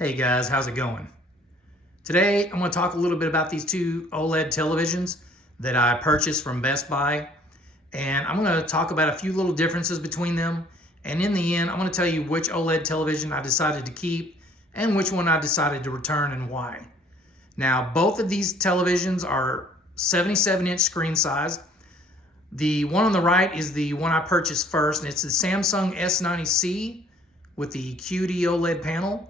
Hey guys, how's it going? Today I'm going to talk a little bit about these two OLED televisions that I purchased from Best Buy, and I'm going to talk about a few little differences between them, and in the end I'm going to tell you which OLED television I decided to keep and which one I decided to return and why. Now both of these televisions are 77-inch screen size. The one on the right is the one I purchased first, and it's the Samsung S90C with the QD OLED panel.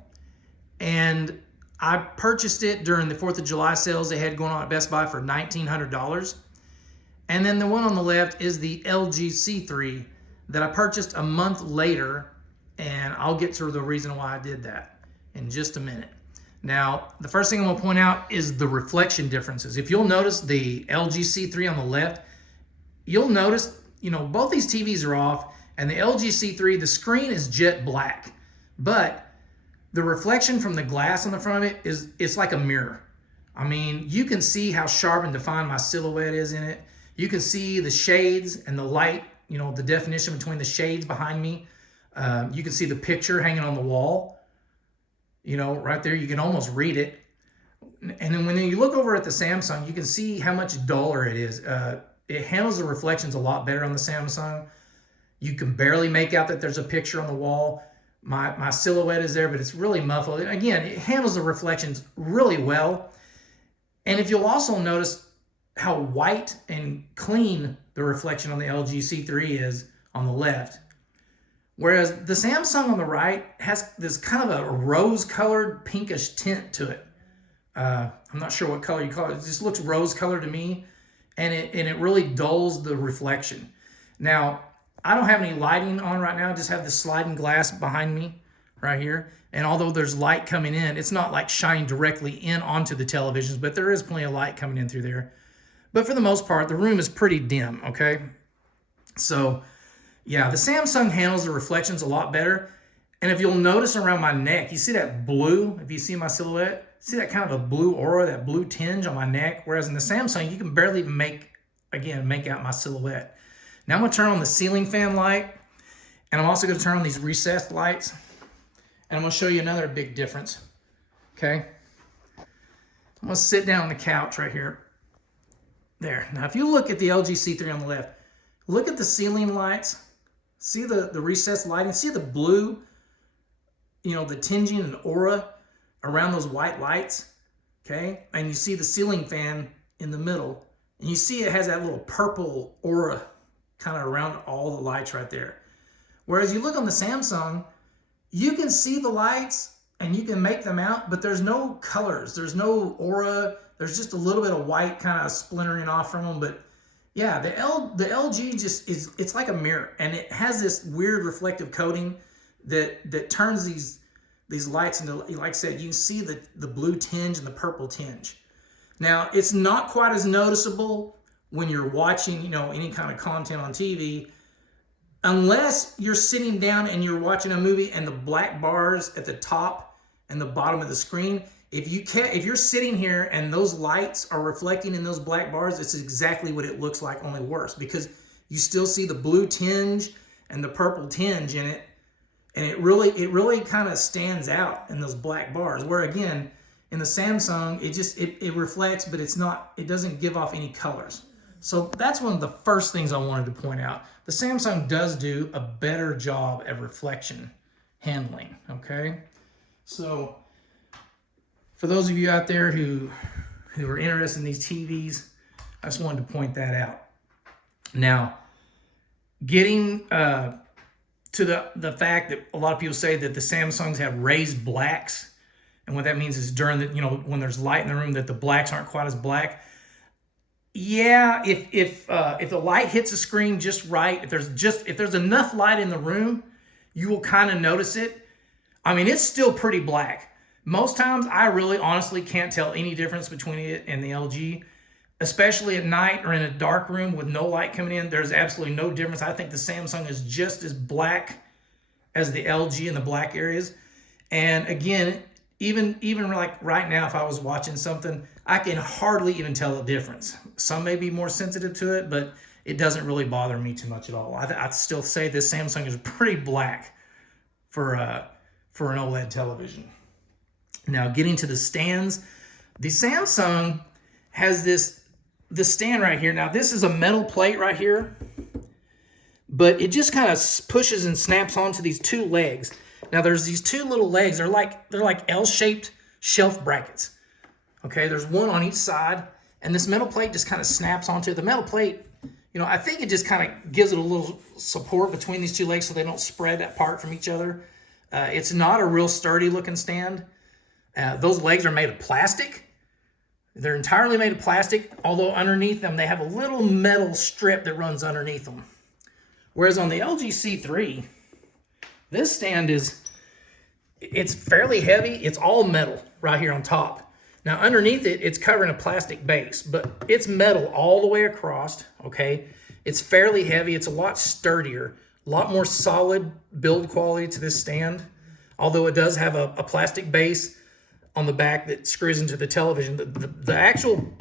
And I purchased it during the 4th of July sales they had going on at Best Buy for $1,900. And then the one on the left is the LG C3 that I purchased a month later, and I'll get to the reason why I did that in just a minute. Now, the first thing I'm gonna point out is the reflection differences. If you'll notice the LG C3 on the left, you'll notice, both these TVs are off, and the LG C3, the screen is jet black, but the reflection from the glass on the front of it it's like a mirror. I mean, you can see how sharp and defined my silhouette is in it. You can see the shades and the light, the definition between the shades behind me. You can see the picture hanging on the wall, right there. You can almost read it. And then when you look over at the Samsung, you can see how much duller it is. It handles the reflections a lot better on the Samsung. You can barely make out that there's a picture on the wall. My silhouette is there, but it's really muffled. And again, it handles the reflections really well. And if you'll also notice how white and clean the reflection on the LG C3 is on the left, whereas the Samsung on the right has this kind of a rose-colored pinkish tint to it. I'm not sure what color you call it. It just looks rose-colored to me, and it really dulls the reflection. Now, I don't have any lighting on right now. I just have the sliding glass behind me right here. And although there's light coming in, it's not like shining directly in onto the televisions, but there is plenty of light coming in through there. But for the most part, the room is pretty dim, okay? So, yeah, the Samsung handles the reflections a lot better. And if you'll notice around my neck, you see that blue, if you see my silhouette, see that kind of a blue aura, that blue tinge on my neck? Whereas in the Samsung, you can barely even make out my silhouette. Now I'm going to turn on the ceiling fan light, and I'm also going to turn on these recessed lights, and I'm going to show you another big difference, okay? I'm going to sit down on the couch right here. There. Now if you look at the LG C3 on the left, look at the ceiling lights, see the recessed lighting, see the blue, the tinging and aura around those white lights, okay? And you see the ceiling fan in the middle, and you see it has that little purple aura kind of around all the lights right there. Whereas you look on the Samsung, you can see the lights and you can make them out, but there's no colors, there's no aura, there's just a little bit of white kind of splintering off from them. But yeah, the LG just it's like a mirror, and it has this weird reflective coating that turns these lights into, like I said, you can see the blue tinge and the purple tinge. Now, it's not quite as noticeable when you're watching, any kind of content on TV, unless you're sitting down and you're watching a movie and the black bars at the top and the bottom of the screen, if you're sitting here and those lights are reflecting in those black bars, it's exactly what it looks like, only worse, because you still see the blue tinge and the purple tinge in it, and it really kind of stands out in those black bars, where again, in the Samsung, it reflects, but it doesn't give off any colors. So that's one of the first things I wanted to point out. The Samsung does do a better job at reflection handling, okay? So for those of you out there who are interested in these TVs, I just wanted to point that out. Now, getting to the fact that a lot of people say that the Samsungs have raised blacks, and what that means is during the, when there's light in the room, that the blacks aren't quite as black. Yeah, if the light hits the screen just right, if there's enough light in the room, you will kind of notice it. I mean, it's still pretty black. Most times, I really honestly can't tell any difference between it and the LG, especially at night or in a dark room with no light coming in. There's absolutely no difference. I think the Samsung is just as black as the LG in the black areas. And again, even like right now, if I was watching something, I can hardly even tell the difference. Some may be more sensitive to it, but it doesn't really bother me too much at all. I'd still say this Samsung is pretty black for an OLED television. Now getting to the stands, the Samsung has this stand right here. Now this is a metal plate right here, but it just kind of pushes and snaps onto these two legs. Now there's these two little legs. They're like L-shaped shelf brackets. Okay, there's one on each side, and this metal plate just kind of snaps onto the metal plate. You know, I think it just kind of gives it a little support between these two legs so they don't spread apart from each other. It's not a real sturdy looking stand. Those legs are made of plastic. They're entirely made of plastic, although underneath them they have a little metal strip that runs underneath them. Whereas on the LG C3, this stand it's fairly heavy. It's all metal right here on top. Now underneath it, it's covering a plastic base, but it's metal all the way across, okay? It's fairly heavy. It's a lot sturdier, a lot more solid build quality to this stand, although it does have a plastic base on the back that screws into the television. The actual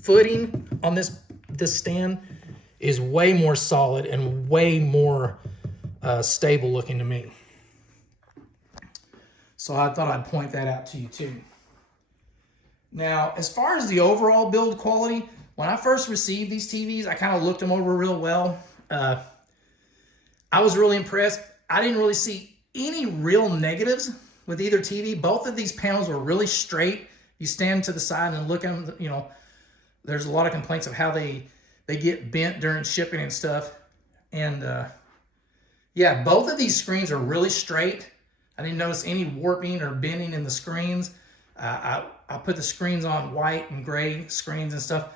footing on this stand is way more solid and way more stable looking to me. So I thought I'd point that out to you too. Now, as far as the overall build quality, when I first received these TVs, I kind of looked them over real well. I was really impressed. I didn't really see any real negatives with either TV. Both of these panels were really straight. You stand to the side and look at them, you know, there's a lot of complaints of how they get bent during shipping and stuff. And yeah, both of these screens are really straight. I didn't notice any warping or bending in the screens. I put the screens on white and gray screens and stuff.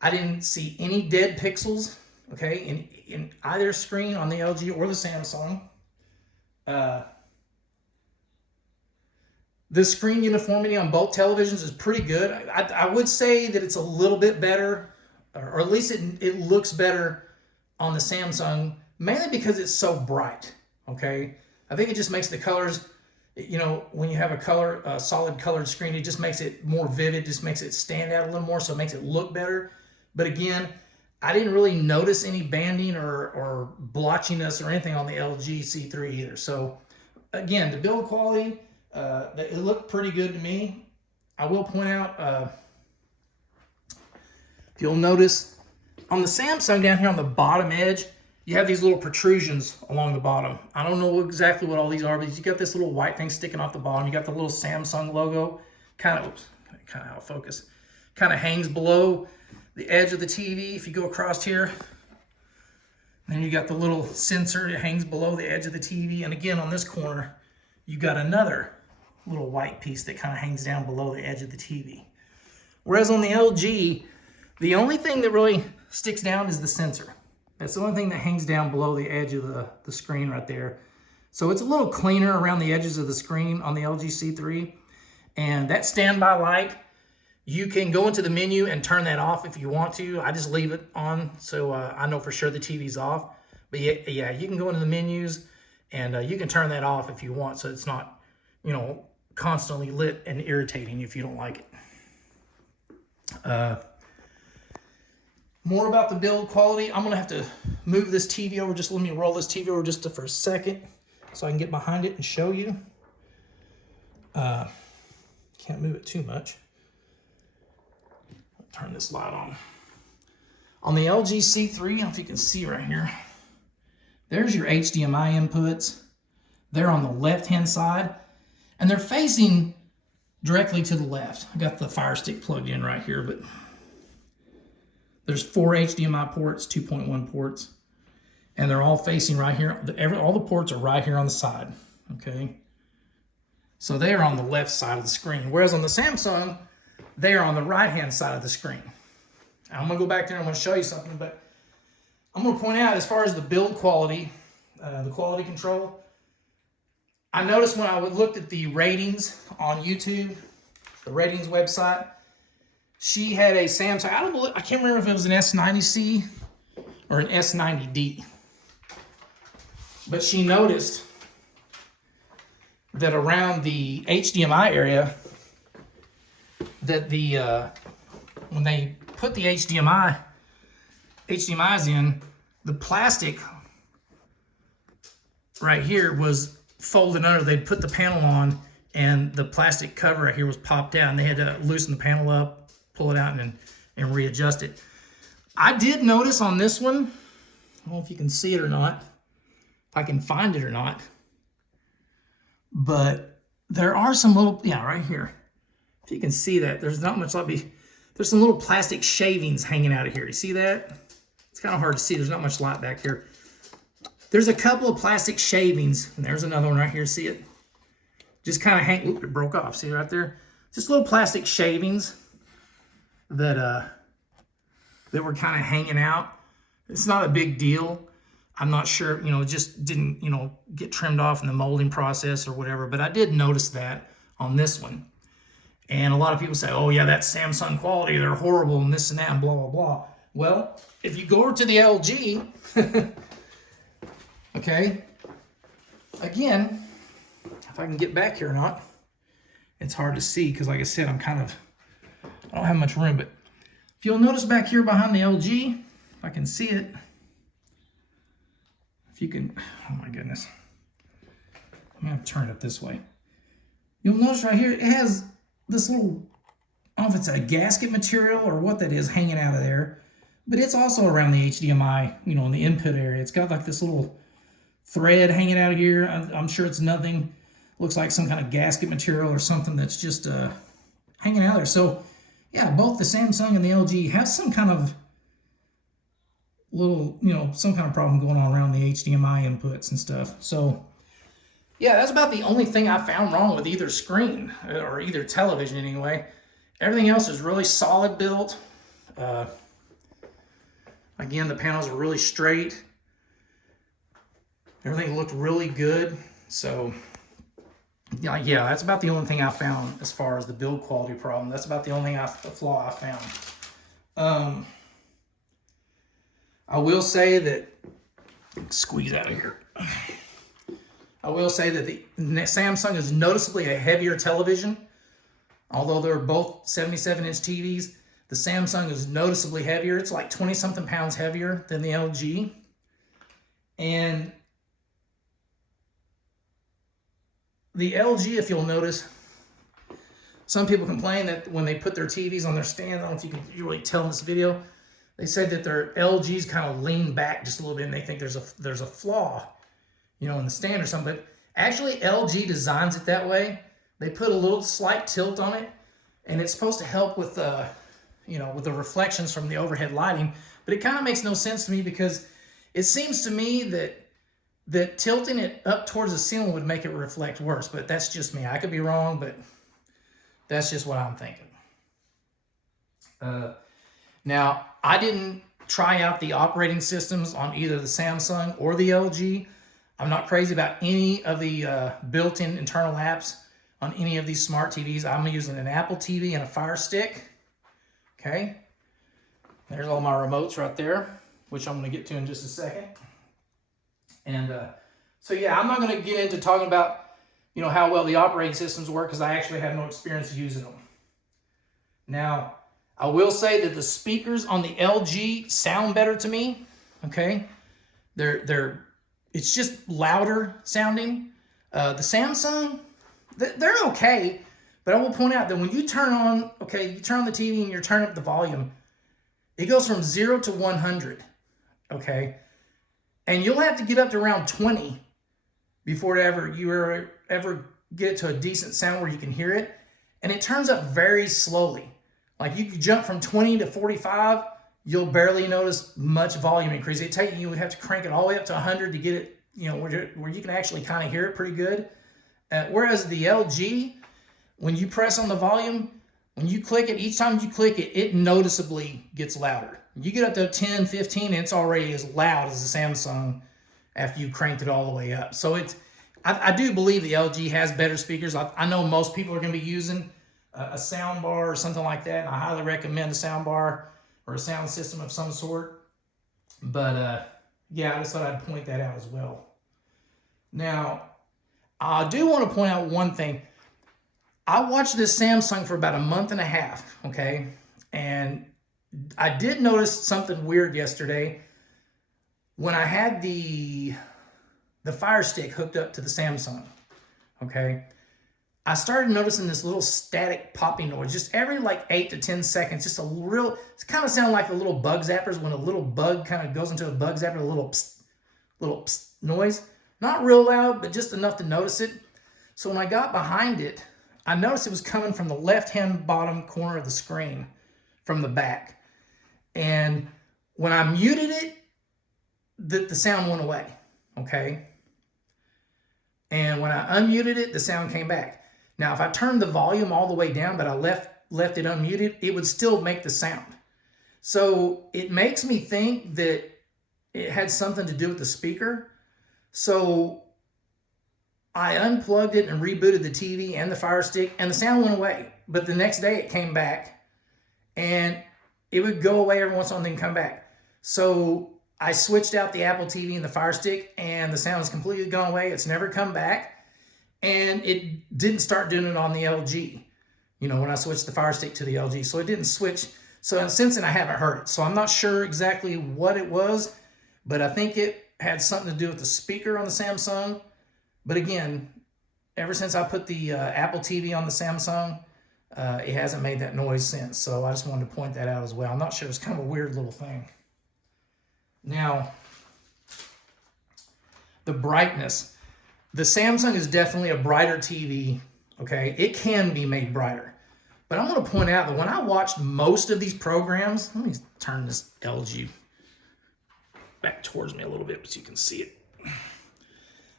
I didn't see any dead pixels, okay, in either screen on the LG or the Samsung. The screen uniformity on both televisions is pretty good. I would say that it's a little bit better, or at least it looks better on the Samsung, mainly because it's so bright, okay? I think it just makes the colors, you know, when you have a solid colored screen, it just makes it more vivid, just makes it stand out a little more, so it makes it look better. But again, I didn't really notice any banding or blotchiness or anything on the LG C3 either. So again, the build quality, it looked pretty good to me. I will point out, if you'll notice, on the Samsung down here on the bottom edge, you have these little protrusions along the bottom. I don't know exactly what all these are, but you got this little white thing sticking off the bottom. You got the little Samsung logo, kind of out of focus, kind of hangs below the edge of the TV. If you go across here, then you got the little sensor that hangs below the edge of the TV. And again, on this corner, you got another little white piece that kind of hangs down below the edge of the TV. Whereas on the LG, the only thing that really sticks down is the sensor. That's the only thing that hangs down below the edge of the screen right there. So it's a little cleaner around the edges of the screen on the LG C3. And that standby light, you can go into the menu and turn that off if you want to. I just leave it on so I know for sure the TV's off. But yeah, you can go into the menus and you can turn that off if you want, so it's not, you know, constantly lit and irritating if you don't like it. More about the build quality. I'm gonna have to move this TV over. Just let me roll this TV over just for a second so I can get behind it and show you. Can't move it too much. Turn this light on. On the LG C3, I don't know if you can see right here, there's your HDMI inputs. They're on the left-hand side, and they're facing directly to the left. I got the Fire Stick plugged in right here, but there's 4 HDMI ports, 2.1 ports, and they're all facing right here. All the ports are right here on the side, okay? So they are on the left side of the screen, whereas on the Samsung, they are on the right-hand side of the screen. I'm gonna go back there and I'm gonna show you something, but I'm gonna point out as far as the build quality, the quality control, I noticed when I looked at the ratings on YouTube, the ratings website, she had a Samsung, I can't remember if it was an S90C or an S90D, but she noticed that around the HDMI area, that when they put the HDMIs in, the plastic right here was folded under. They'd put the panel on and the plastic cover right here was popped out, and they had to loosen the panel up, pull it out, and readjust it. I did notice on this one, I don't know if you can see it or not, if I can find it or not, but there are some little, yeah, right here. If you can see that, there's not much light. There's some little plastic shavings hanging out of here. You see that? It's kind of hard to see. There's not much light back here. There's a couple of plastic shavings, and there's another one right here. See it? Just kind of hang. Oop, it broke off. See right there? Just little plastic shavings that were kind of hanging out. It's not a big deal. I'm not sure, you know, it just didn't, you know, get trimmed off in the molding process or whatever. But I did notice that on this one. And a lot of people say, oh yeah, that's Samsung quality. They're horrible and this and that and blah, blah, blah. Well, if you go over to the LG, okay, again, if I can get back here or not, it's hard to see because like I said, I don't have much room, but if you'll notice back here behind the LG, if I can see it, if you can, oh my goodness, I'm gonna turn it up this way. You'll notice right here, it has this little, I don't know if it's a gasket material or what that is hanging out of there, but it's also around the HDMI, you know, in the input area. It's got like this little thread hanging out of here. I'm sure it's nothing. Looks like some kind of gasket material or something that's just hanging out there. So yeah, both the Samsung and the LG have some kind of little, you know, some kind of problem going on around the HDMI inputs and stuff. So yeah, that's about the only thing I found wrong with either screen or either television anyway. Everything else is really solid built. Again, the panels are really straight. Everything looked really good. So yeah, that's about the only thing I found as far as the build quality problem. That's about the only flaw I found. I will say that, squeeze out of here. I will say that the Samsung is noticeably a heavier television. Although they're both 77-inch TVs, the Samsung is noticeably heavier. It's like 20-something pounds heavier than the LG. And the LG, if you'll notice, some people complain that when they put their TVs on their stand, I don't know if you can really tell in this video, they said that their LGs kind of lean back just a little bit and they think there's a flaw, you know, in the stand or something. But actually, LG designs it that way. They put a little slight tilt on it, and it's supposed to help with, you know, with the reflections from the overhead lighting. But it kind of makes no sense to me because it seems to me that tilting it up towards the ceiling would make it reflect worse. But that's just me. I could be wrong, but that's just what I'm thinking. Now, I didn't try out the operating systems on either the Samsung or the LG. I'm not crazy about any of the built-in internal apps on any of these smart TVs. I'm using an Apple TV and a Fire Stick. Okay. There's all my remotes right there, which I'm going to get to in just a second. And so, yeah, I'm not going to get into talking about, you know, how well the operating systems work because I actually have no experience using them. Now, I will say that the speakers on the LG sound better to me. Okay. It's just louder sounding. The Samsung, they're okay, but I will point out that when you turn on the TV and you're turning up the volume, it goes from 0 to 100, okay? And you'll have to get up to around 20 before you ever get it to a decent sound where you can hear it. And it turns up very slowly. Like you could jump from 20 to 45, you'll barely notice much volume increase. You would have to crank it all the way up to 100 to get it, you know, where you can actually kind of hear it pretty good. Whereas the LG, when you press on the volume, when you click it, each time you click it, it noticeably gets louder. You get up to 10, 15, and it's already as loud as the Samsung after you cranked it all the way up. So I do believe the LG has better speakers. I know most people are going to be using a sound bar or something like that, and I highly recommend a sound bar or a sound system of some sort. But yeah, I just thought I'd point that out as well. Now, I do want to point out one thing. I watched this Samsung for about a month and a half, okay? And I did notice something weird yesterday when I had the Fire Stick hooked up to the Samsung, okay? I started noticing this little static popping noise, just every like 8 to 10 seconds, just a real, it kind of sounded like a little bug zappers when a little bug kind of goes into a bug zapper, a little psst noise. Not real loud, but just enough to notice it. So when I got behind it, I noticed it was coming from the left-hand bottom corner of the screen from the back. And when I muted it, the sound went away, okay? And when I unmuted it, the sound came back. Now, if I turned the volume all the way down, but I left it unmuted, it would still make the sound. So it makes me think that it had something to do with the speaker. So I unplugged it and rebooted the TV and the Fire Stick, and the sound went away. But the next day it came back, and it would go away every once in a while and then come back. So I switched out the Apple TV and the Fire Stick, and the sound has completely gone away. It's never come back. And it didn't start doing it on the LG, you know, when I switched the Fire Stick to the LG. So it didn't switch. So since then, I haven't heard it. So I'm not sure exactly what it was, but I think it had something to do with the speaker on the Samsung. But again, ever since I put the Apple TV on the Samsung, it hasn't made that noise since. So I just wanted to point that out as well. I'm not sure. It's kind of a weird little thing. Now, the brightness. The Samsung is definitely a brighter TV, okay? It can be made brighter. But I'm going to point out that when I watched most of these programs, let me turn this LG back towards me a little bit so you can see it.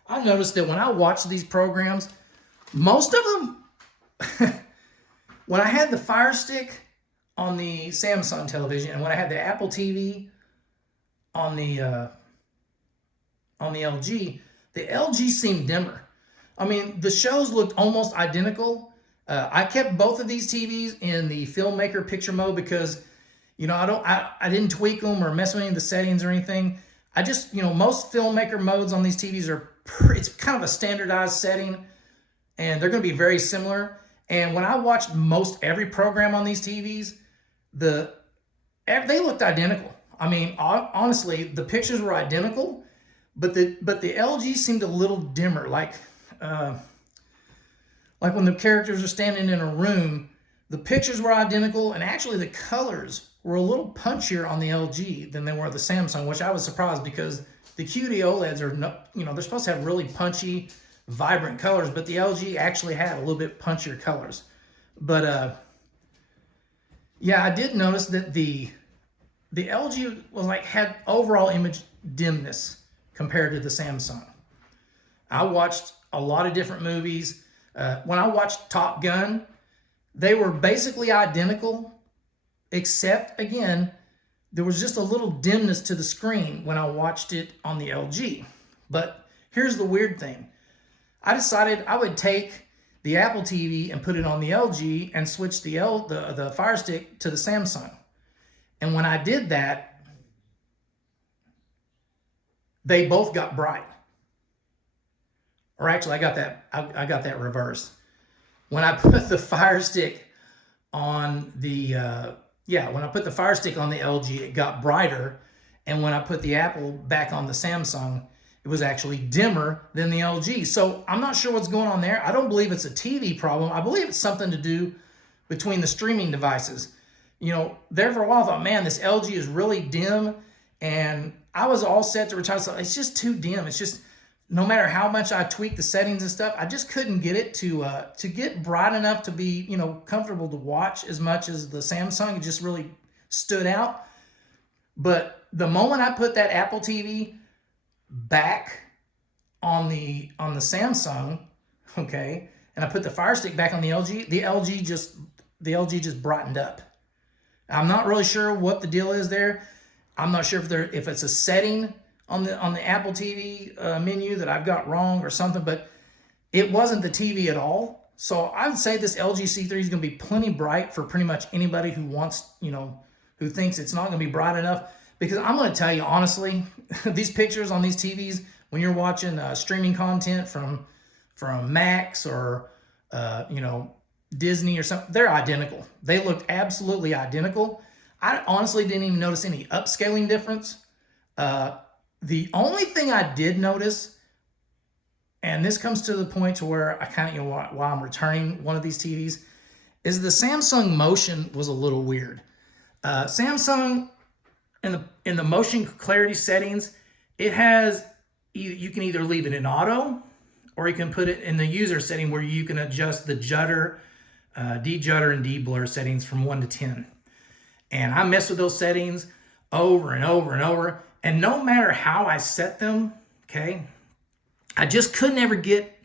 I noticed that when I watched these programs, most of them, when I had the Fire Stick on the Samsung television and when I had the Apple TV on the LG, the LG seemed dimmer. I mean, the shows looked almost identical. I kept both of these TVs in the filmmaker picture mode because, you know, I didn't tweak them or mess with any of the settings or anything. I just, you know, most filmmaker modes on these TVs are, it's kind of a standardized setting, and they're going to be very similar. And when I watched most every program on these TVs, they looked identical. I mean, honestly, the pictures were identical. But the LG seemed a little dimmer, like when the characters are standing in a room, the pictures were identical, and actually the colors were a little punchier on the LG than they were the Samsung, which I was surprised because the QD OLEDs are, they're supposed to have really punchy, vibrant colors, but the LG actually had a little bit punchier colors. But yeah, I did notice that the LG was had overall image dimness compared to the Samsung. I watched a lot of different movies. When I watched Top Gun, they were basically identical, except, again, there was just a little dimness to the screen when I watched it on the LG. But here's the weird thing. I decided I would take the Apple TV and put it on the LG and switch the Fire Stick to the Samsung. And when I did that, they both got bright. Or actually, I got that reversed. When I put the Fire Stick on the when I put the Fire Stick on the LG, it got brighter, and when I put the Apple back on the Samsung, it was actually dimmer than the LG. So I'm not sure what's going on there. I don't believe it's a TV problem. I believe it's something to do between the streaming devices. You know, there for a while I thought, man, this LG is really dim, and I was all set to retire. So it's just too dim. It's just, no matter how much I tweak the settings and stuff, I just couldn't get it to get bright enough to be, comfortable to watch as much as the Samsung. It just really stood out. But the moment I put that Apple TV back on the Samsung, okay, and I put the Fire Stick back on the LG, the LG just brightened up. I'm not really sure what the deal is there. I'm not sure if it's a setting on the Apple TV menu that I've got wrong or something, but it wasn't the TV at all. So I would say this LG C3 is going to be plenty bright for pretty much anybody who wants, who thinks it's not going to be bright enough. Because I'm going to tell you honestly, these pictures on these TVs, when you're watching streaming content from Max or Disney or something, they're identical. They looked absolutely identical. I honestly didn't even notice any upscaling difference. The only thing I did notice, and this comes to the point to where I kind of, why I'm returning one of these TVs, is the Samsung motion was a little weird. Samsung, in the motion clarity settings, it has, you can either leave it in auto, or you can put it in the user setting where you can adjust the judder, de-judder, and de-blur settings from 1 to 10. And I mess with those settings over and over and over. And no matter how I set them, okay, I just couldn't ever get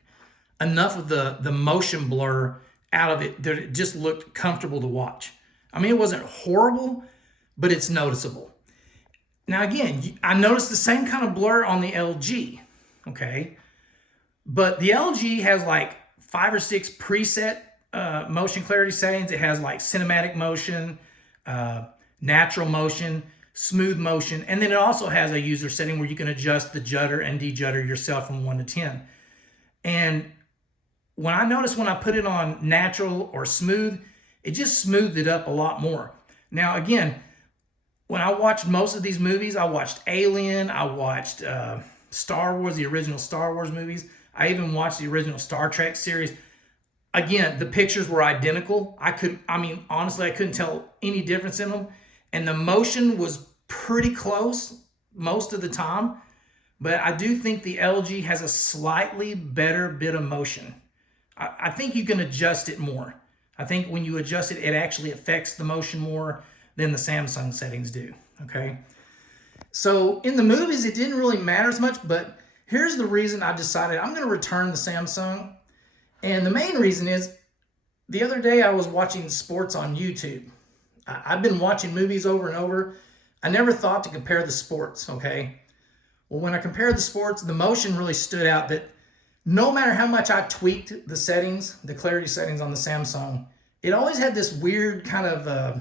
enough of the motion blur out of it that it just looked comfortable to watch. I mean, it wasn't horrible, but it's noticeable. Now, again, I noticed the same kind of blur on the LG, okay? But the LG has like 5 or 6 preset motion clarity settings. It has like cinematic motion, natural motion, smooth motion, and then it also has a user setting where you can adjust the judder and de-judder yourself from 1 to 10. And when I put it on natural or smooth, it just smoothed it up a lot more. Now, again, when I watched most of these movies, I watched Alien, I watched Star Wars, the original Star Wars movies. I even watched the original Star Trek series. Again, the pictures were identical. Honestly, I couldn't tell any difference in them. And the motion was pretty close most of the time. But I do think the LG has a slightly better bit of motion. I think you can adjust it more. I think when you adjust it, it actually affects the motion more than the Samsung settings do, okay? So in the movies, it didn't really matter as much, but here's the reason I decided I'm gonna return the Samsung. And the main reason is, the other day I was watching sports on YouTube. I've been watching movies over and over. I never thought to compare the sports, okay? Well, when I compared the sports, the motion really stood out that no matter how much I tweaked the settings, the clarity settings on the Samsung, it always had this weird kind of,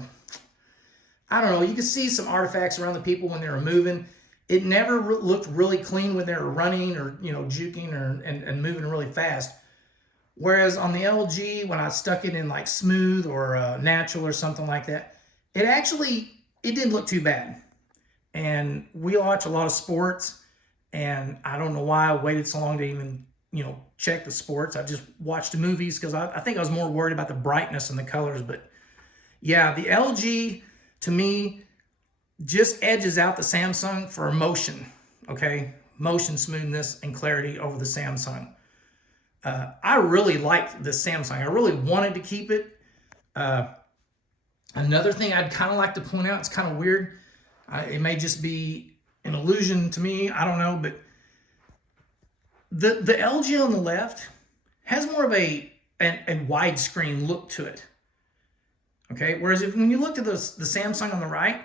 I don't know, you could see some artifacts around the people when they were moving. It never looked really clean when they were running or, juking and moving really fast. Whereas on the LG, when I stuck it in like smooth or natural or something like that, it didn't look too bad. And we watch a lot of sports, and I don't know why I waited so long to even, check the sports. I just watched the movies because I think I was more worried about the brightness and the colors. But yeah, the LG, to me, just edges out the Samsung for motion, okay? Motion smoothness and clarity over the Samsung. I really liked the Samsung. I really wanted to keep it. Another thing I'd kind of like to point out, it's kind of weird. It may just be an illusion to me. I don't know, but the LG on the left has more of a widescreen look to it. Okay, whereas when you look at the Samsung on the right,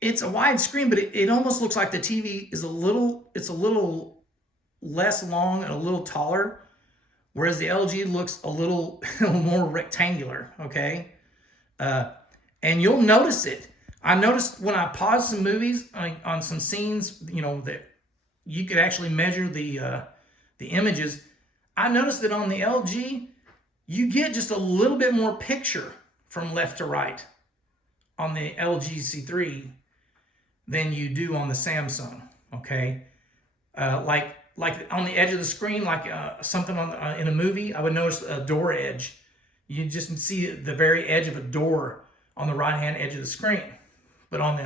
it's a widescreen, but it almost looks like the TV is a little less long and a little taller, whereas the LG looks a little more rectangular, okay? And you'll notice it. I noticed when I paused some movies on some scenes, that you could actually measure the images. I noticed that on the LG, you get just a little bit more picture from left to right on the LG C3 than you do on the Samsung, okay? Like on the edge of the screen, like something in a movie, I would notice a door edge. You just see the very edge of a door on the right-hand edge of the screen. But on the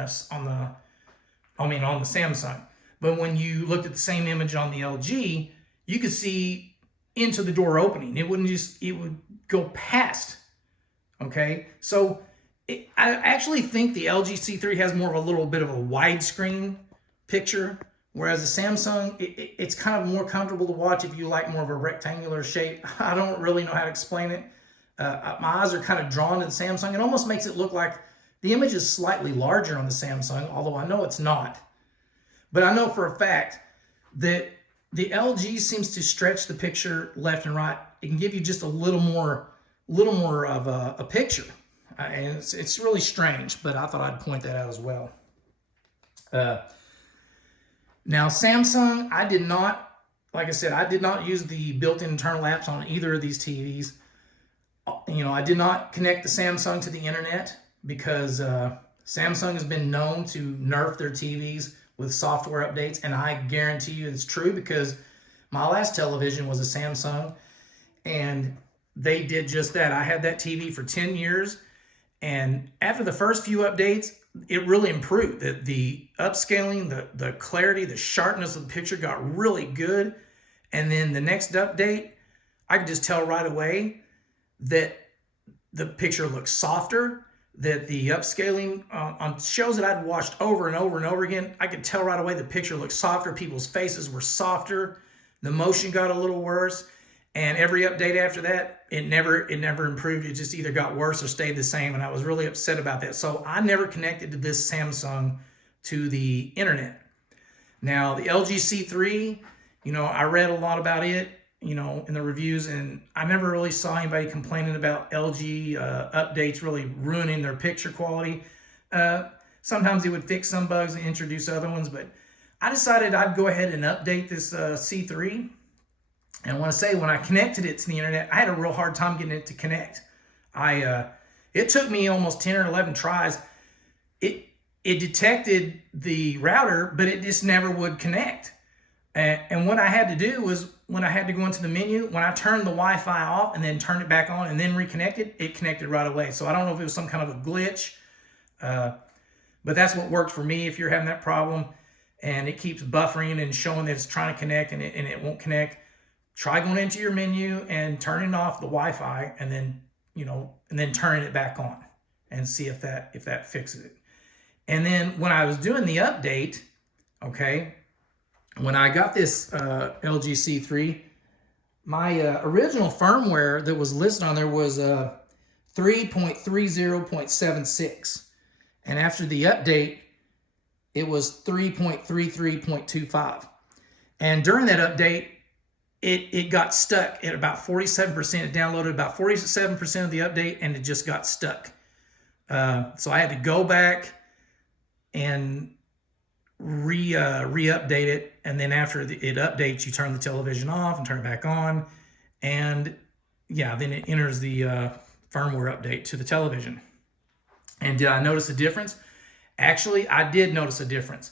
Samsung. But when you looked at the same image on the LG, you could see into the door opening. It would go past. Okay, so I actually think the LG C3 has more of a little bit of a widescreen picture, whereas the Samsung, it's kind of more comfortable to watch if you like more of a rectangular shape. I don't really know how to explain it. My eyes are kind of drawn to the Samsung. It almost makes it look like the image is slightly larger on the Samsung, although I know it's not. But I know for a fact that the LG seems to stretch the picture left and right. It can give you just a little more of a picture. And it's really strange, but I thought I'd point that out as well. Now, Samsung, I did not use the built-in internal apps on either of these TVs. I did not connect the Samsung to the internet because Samsung has been known to nerf their TVs with software updates, and I guarantee you it's true because My last television was a Samsung, and they did just that. I had that TV for 10 years, and after the first few updates, it really improved. The upscaling, the clarity, the sharpness of the picture got really good. And then the next update, I could just tell right away that the picture looks softer, that the upscaling on shows that I'd watched over and over and over again, I could tell right away the picture looked softer, people's faces were softer, the motion got a little worse, and every update after that, it never improved. It just either got worse or stayed the same, and I was really upset about that. So I never connected to this Samsung to the internet. Now, the LG C3, I read a lot about it, in the reviews, and I never really saw anybody complaining about LG updates really ruining their picture quality. Sometimes they would fix some bugs and introduce other ones, but I decided I'd go ahead and update this C3. And I want to say, when I connected it to the internet, I had a real hard time getting it to connect. It took me almost 10 or 11 tries. It detected the router, but it just never would connect. And what I had to do was, when I had to go into the menu, when I turned the Wi-Fi off and then turned it back on and then reconnected, it connected right away. So I don't know if it was some kind of a glitch, but that's what worked for me. If you're having that problem and it keeps buffering and showing that it's trying to connect and it won't connect, try going into your menu and turning off the Wi-Fi and then turning it back on and see if that fixes it. And then when I was doing the update, okay, when I got this LG C3, my original firmware that was listed on there was 3.30.76. And after the update, it was 3.33.25. And during that update, it got stuck at about 47%. It downloaded about 47% of the update, and it just got stuck. So I had to go back and re-update it, and then after it updates, you turn the television off and turn it back on, and yeah, then it enters the firmware update to the television. And did I notice a difference? Actually, I did notice a difference.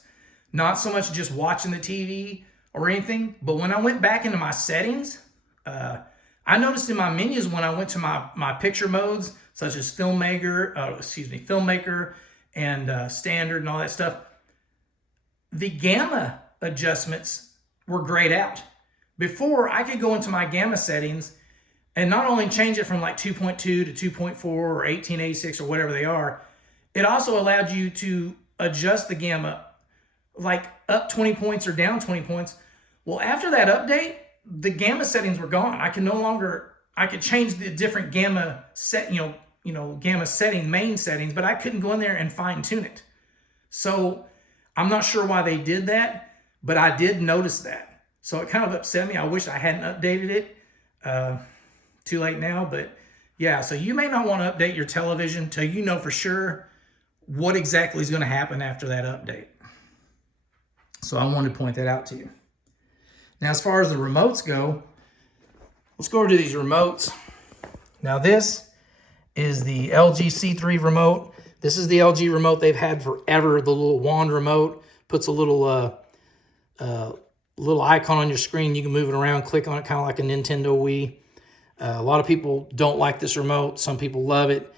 Not so much just watching the TV or anything, but when I went back into my settings, I noticed in my menus, when I went to my picture modes, such as filmmaker and standard and all that stuff, the gamma adjustments were grayed out. Before, I could go into my gamma settings and not only change it from like 2.2 to 2.4 or 1886 or whatever they are, it also allowed you to adjust the gamma like up 20 points or down 20 points. Well, after that update, the gamma settings were gone. I could change the different gamma gamma setting, main settings, but I couldn't go in there and fine tune it. So I'm not sure why they did that, but I did notice that. So it kind of upset me. I wish I hadn't updated it. Too late now, but yeah, so you may not want to update your television until you know for sure what exactly is going to happen after that update. So I wanted to point that out to you. Now, as far as the remotes go, let's go over to these remotes. Now, this is the LG C3 remote. This is the LG remote they've had forever. The little wand remote puts a little icon on your screen. You can move it around, click on it, kind of like a Nintendo Wii. A lot of people don't like this remote. Some people love it.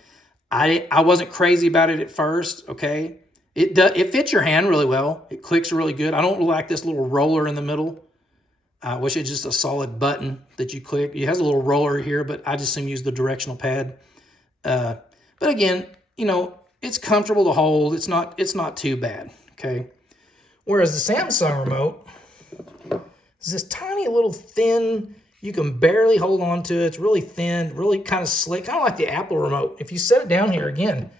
I wasn't crazy about it at first, okay? It fits your hand really well. It clicks really good. I don't like this little roller in the middle. I wish it's just a solid button that you click. It has a little roller here, but I just use the directional pad. But again, it's comfortable to hold. It's not too bad, okay? Whereas the Samsung remote is this tiny little thin, you can barely hold on to it. It's really thin, really kind of slick, kind of like the Apple remote. If you set it down here again,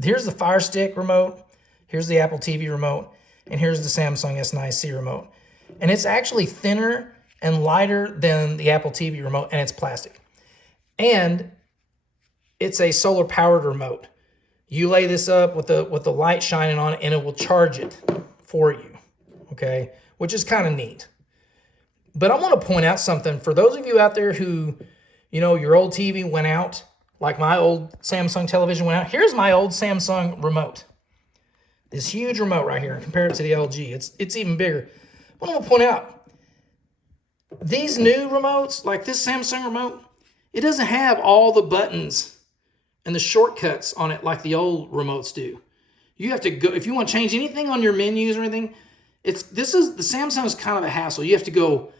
here's the Fire Stick remote, here's the Apple TV remote, and here's the Samsung S90C remote. And it's actually thinner and lighter than the Apple TV remote, and it's plastic. And it's a solar powered remote. You lay this up with the light shining on it, and it will charge it for you, okay? Which is kind of neat. But I want to point out something for those of you out there who, your old TV went out, like my old Samsung television went out. Here's my old Samsung remote. This huge remote right here, compared to the LG. It's even bigger. What I want to point out, These new remotes, like this Samsung remote, it doesn't have all the buttons and the shortcuts on it like the old remotes do. You have to go, if you want to change anything on your menus or anything, the Samsung is kind of a hassle. You have to go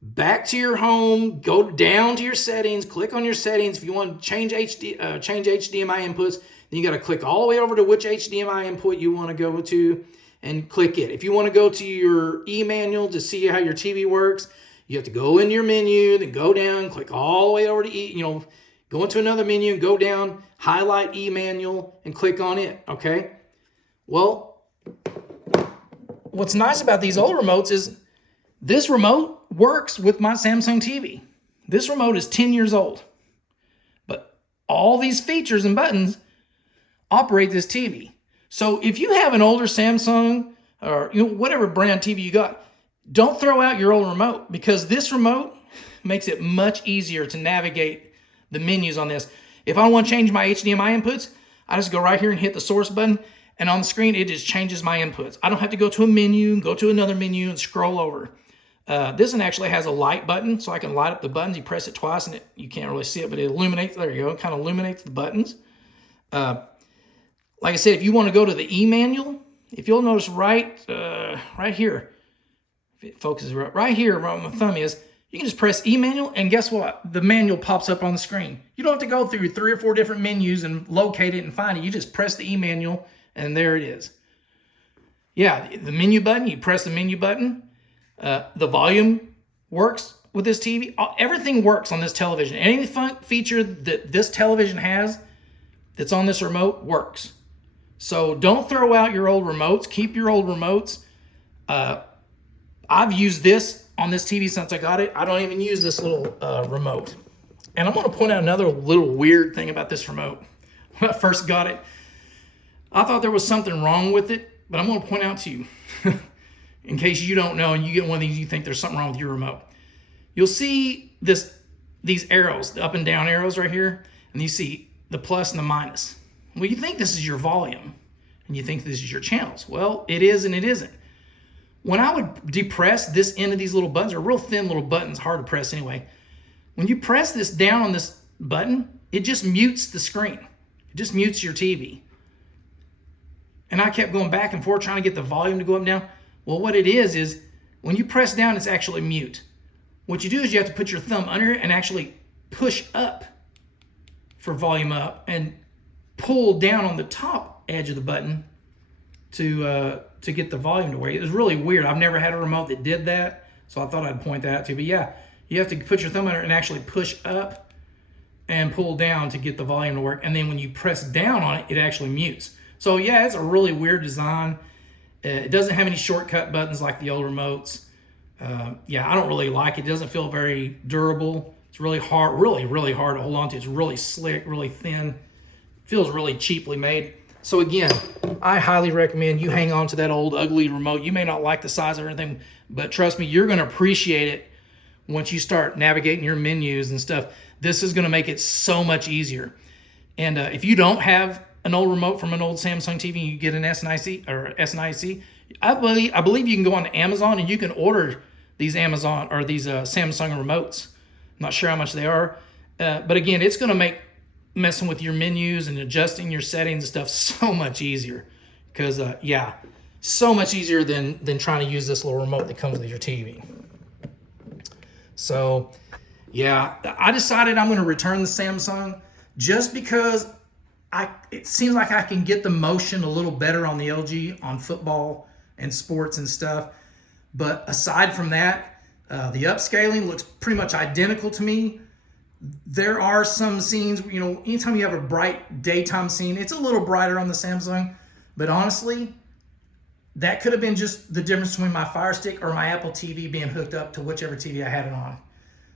back to your home, go down to your settings, click on your settings. If you want to change HDMI inputs, then you got to click all the way over to which HDMI input you want to go to and click it. If you want to go to your e-manual to see how your TV works, you have to go in your menu, then go down, click all the way over to go into another menu, go down, highlight e-manual, and click on it, okay? Well, what's nice about these old remotes is this remote works with my Samsung TV. This remote is 10 years old, but all these features and buttons operate this TV. So if you have an older Samsung or whatever brand TV you got, don't throw out your old remote, because this remote makes it much easier to navigate the menus on this. If I want to change my HDMI inputs, I just go right here and hit the source button, and on the screen it just changes my inputs. I don't have to go to a menu, go to another menu, and scroll over. This one actually has a light button, so I can light up the buttons. You press it twice, and you can't really see it, but it illuminates. There you go. It kind of illuminates the buttons. Like I said, if you want to go to the e-manual, if you'll notice right here, if it focuses right here where my thumb is, you can just press e-manual, and guess what? The manual pops up on the screen. You don't have to go through 3 or 4 different menus and locate it and find it. You just press the e-manual, and there it is. Yeah, the menu button, you press the menu button. The volume works with this TV. Everything works on this television. Any feature that this television has that's on this remote works. So don't throw out your old remotes. Keep your old remotes. I've used this on this TV since I got it. I don't even use this little remote. And I'm going to point out another little weird thing about this remote. When I first got it, I thought there was something wrong with it, but I'm going to point out to you, in case you don't know and you get one of these, you think there's something wrong with your remote. You'll see these arrows, the up and down arrows right here, and you see the plus and the minus. Well, you think this is your volume, and you think this is your channels. Well, it is and it isn't. When I would depress this end of these little buttons, they're real thin little buttons, hard to press anyway. When you press this down on this button, it just mutes the screen. It just mutes your TV. And I kept going back and forth trying to get the volume to go up and down. Well, what it is when you press down, it's actually mute. What you do is you have to put your thumb under it and actually push up for volume up and pull down on the top edge of the button to get the volume to where it was really weird. I've never had a remote that did that, so I thought I'd point that out to you. But yeah, you have to put your thumb under it and actually push up and pull down to get the volume to work. And then when you press down on it, it actually mutes. So yeah, it's a really weird design. It doesn't have any shortcut buttons like the old remotes. Yeah, I don't really like it. It doesn't feel very durable. It's really hard, really hard to hold on to. It's really slick, really thin. Feels really cheaply made. So again, I highly recommend you hang on to that old ugly remote. You may not like the size or anything, but trust me, you're going to appreciate it once you start navigating your menus and stuff. This is going to make it so much easier. And if you don't have an old remote from an old Samsung TV, you get an S90C or S90C, I believe you can go on to Amazon and you can order these Samsung remotes. I'm not sure how much they are, but again, it's going to make messing with your menus and adjusting your settings and stuff so much easier, because yeah, so much easier than trying to use this little remote that comes with your TV. So yeah, I decided I'm going to return the Samsung just because it seems like I can get the motion a little better on the LG on football and sports and stuff. But aside from that, the upscaling looks pretty much identical to me. There are some scenes, anytime you have a bright daytime scene, it's a little brighter on the Samsung. But honestly, that could have been just the difference between my Fire Stick or my Apple TV being hooked up to whichever TV I had it on.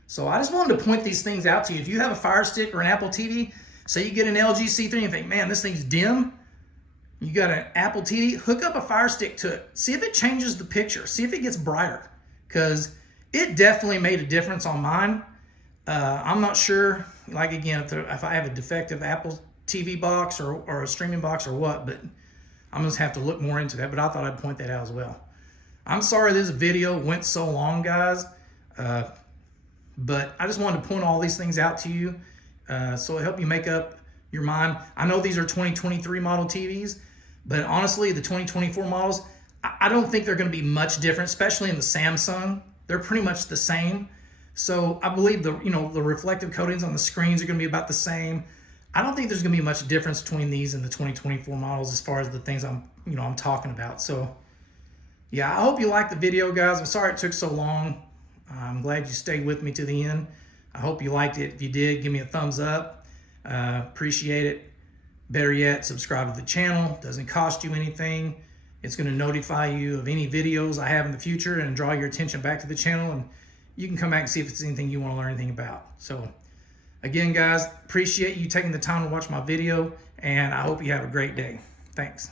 So I just wanted to point these things out to you. If you have a Fire Stick or an Apple TV, say you get an LG C3 and you think, man, this thing's dim. You got an Apple TV, hook up a Fire Stick to it. See if it changes the picture. See if it gets brighter. Because it definitely made a difference on mine. I'm not sure, like again, if I have a defective Apple TV box or a streaming box or what, but I'm going to have to look more into that. But I thought I'd point that out as well. I'm sorry this video went so long, guys. But I just wanted to point all these things out to you so it'll help you make up your mind. I know these are 2023 model TVs, but honestly, the 2024 models, I don't think they're going to be much different, especially in the Samsung. They're pretty much the same. So I believe the reflective coatings on the screens are going to be about the same. I don't think there's going to be much difference between these and the 2024 models as far as the things I'm talking about. So yeah, I hope you liked the video, guys. I'm sorry it took so long. I'm glad you stayed with me to the end. I hope you liked it. If you did, give me a thumbs up. Appreciate it. Better yet, subscribe to the channel. Doesn't cost you anything. It's going to notify you of any videos I have in the future and draw your attention back to the channel. And you can come back and see if it's anything you want to learn anything about. So again, guys, appreciate you taking the time to watch my video, and I hope you have a great day. Thanks.